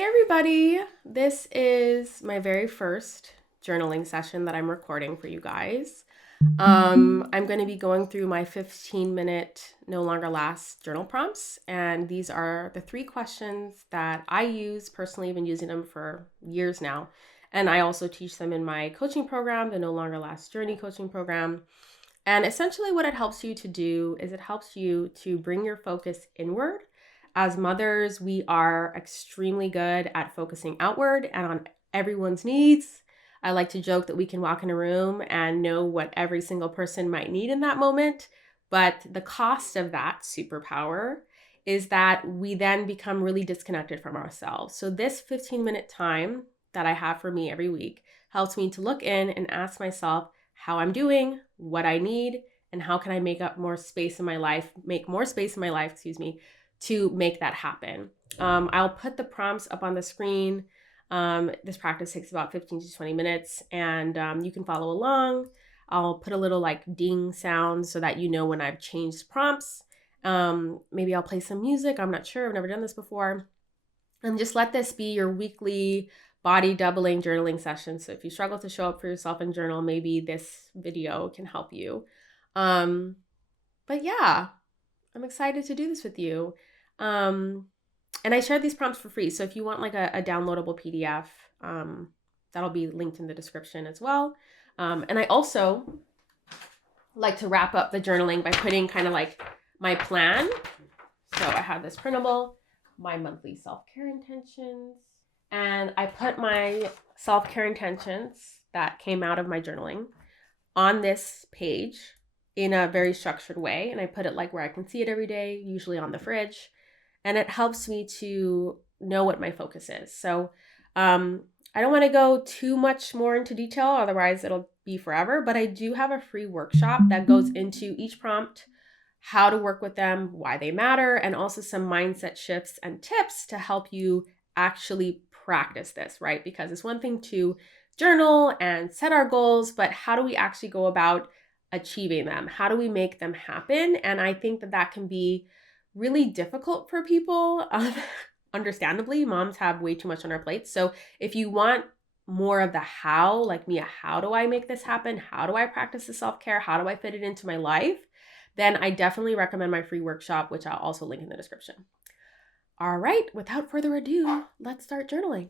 Hey everybody, this is my very first journaling session that I'm recording for you guys. I'm going to be going through my 15-minute no longer lasts journal prompts, and these are the 3 questions that I use personally. I've been using them for years now, and I also teach them in my coaching program, the No Longer Last Journey coaching program. And essentially what it helps you to do is it helps you to bring your focus inward. As mothers, we are extremely good at focusing outward and on everyone's needs. I like to joke that we can walk in a room and know what every single person might need in that moment. But the cost of that superpower is that we then become really disconnected from ourselves. So this 15-minute time that I have for me every week helps me to look in and ask myself how I'm doing, what I need, and how can I make more space in my life, to make that happen. I'll put the prompts up on the screen. This practice takes about 15 to 20 minutes, and you can follow along. I'll put a little like ding sound so that you know when I've changed prompts. Maybe I'll play some music. I'm not sure. I've never done this before. And just let this be your weekly body doubling journaling session. So if you struggle to show up for yourself and journal, maybe this video can help you. But yeah, I'm excited to do this with you. And I shared these prompts for free. So if you want like a downloadable PDF, that'll be linked in the description as well. And I also like to wrap up the journaling by putting kind of like my plan. So I have this printable, my monthly self-care intentions, and I put my self-care intentions that came out of my journaling on this page in a very structured way. And I put it like where I can see it every day, usually on the fridge. And it helps me to know what my focus is. So I don't want to go too much more into detail, otherwise it'll be forever. But I do have a free workshop that goes into each prompt, how to work with them, why they matter, and also some mindset shifts and tips to help you actually practice this, right? Because it's one thing to journal and set our goals, but how do we actually go about achieving them? How do we make them happen? And I think that can be really difficult for people. Understandably, moms have way too much on our plates. So if you want more of the how, like me, how do I make this happen? How do I practice the self-care? How do I fit it into my life? Then I definitely recommend my free workshop, which I'll also link in the description. All right, without further ado, let's start journaling.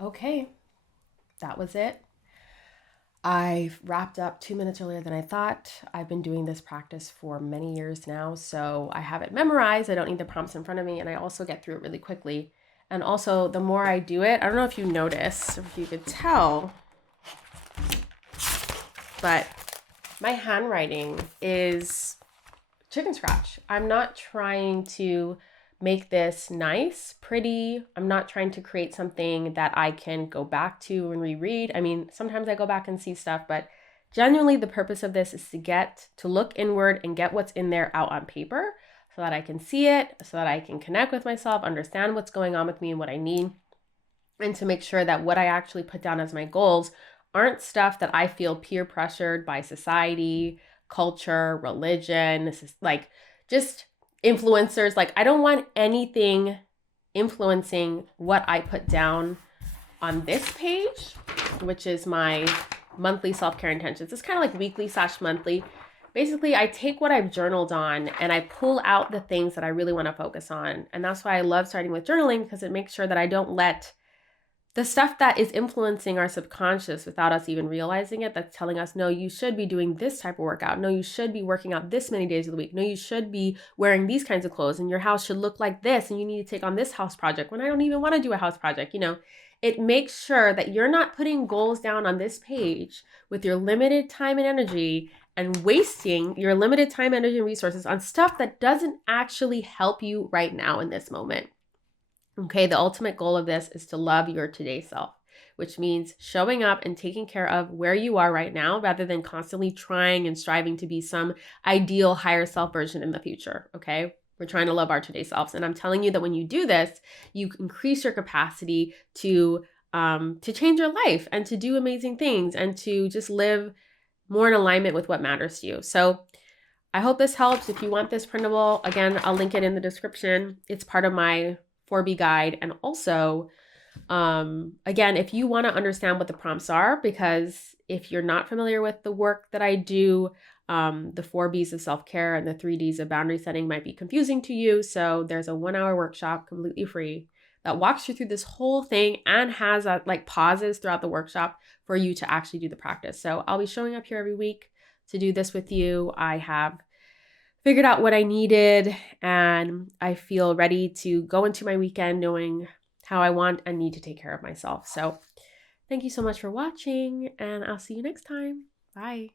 Okay, that was it. I wrapped up 2 minutes earlier than I thought. I've been doing this practice for many years now, so I have it memorized. I don't need the prompts in front of me, and I also get through it really quickly. And also, the more I do it, I don't know if you notice, or if you could tell, but my handwriting is chicken scratch. I'm not trying to make this nice, pretty. I'm not trying to create something that I can go back to and reread. I mean, sometimes I go back and see stuff, but genuinely the purpose of this is to get to look inward and get what's in there out on paper so that I can see it, so that I can connect with myself, understand what's going on with me and what I need, and to make sure that what I actually put down as my goals aren't stuff that I feel peer pressured by society, culture, religion. This is like just influencers. Like, I don't want anything influencing what I put down on this page, which is my monthly self-care intentions. It's kind of like weekly/monthly. Basically, I take what I've journaled on and I pull out the things that I really want to focus on. And that's why I love starting with journaling, because it makes sure that I don't let the stuff that is influencing our subconscious without us even realizing it, that's telling us, no, you should be doing this type of workout. No, you should be working out this many days of the week. No, you should be wearing these kinds of clothes, and your house should look like this, and you need to take on this house project when I don't even want to do a house project. It makes sure that you're not putting goals down on this page with your limited time and energy and wasting your limited time, energy, and resources on stuff that doesn't actually help you right now in this moment. Okay, the ultimate goal of this is to love your today self, which means showing up and taking care of where you are right now rather than constantly trying and striving to be some ideal higher self version in the future. Okay, we're trying to love our today selves. And I'm telling you that when you do this, you increase your capacity to change your life and to do amazing things and to just live more in alignment with what matters to you. So I hope this helps. If you want this printable, again, I'll link it in the description. It's part of my 4B guide. And also, again, if you want to understand what the prompts are, because if you're not familiar with the work that I do, the 4Bs of self-care and the 3Ds of boundary setting might be confusing to you. So there's a 1-hour workshop completely free that walks you through this whole thing and has pauses throughout the workshop for you to actually do the practice. So I'll be showing up here every week to do this with you. I have figured out what I needed, and I feel ready to go into my weekend knowing how I want and need to take care of myself. So thank you so much for watching, and I'll see you next time. Bye.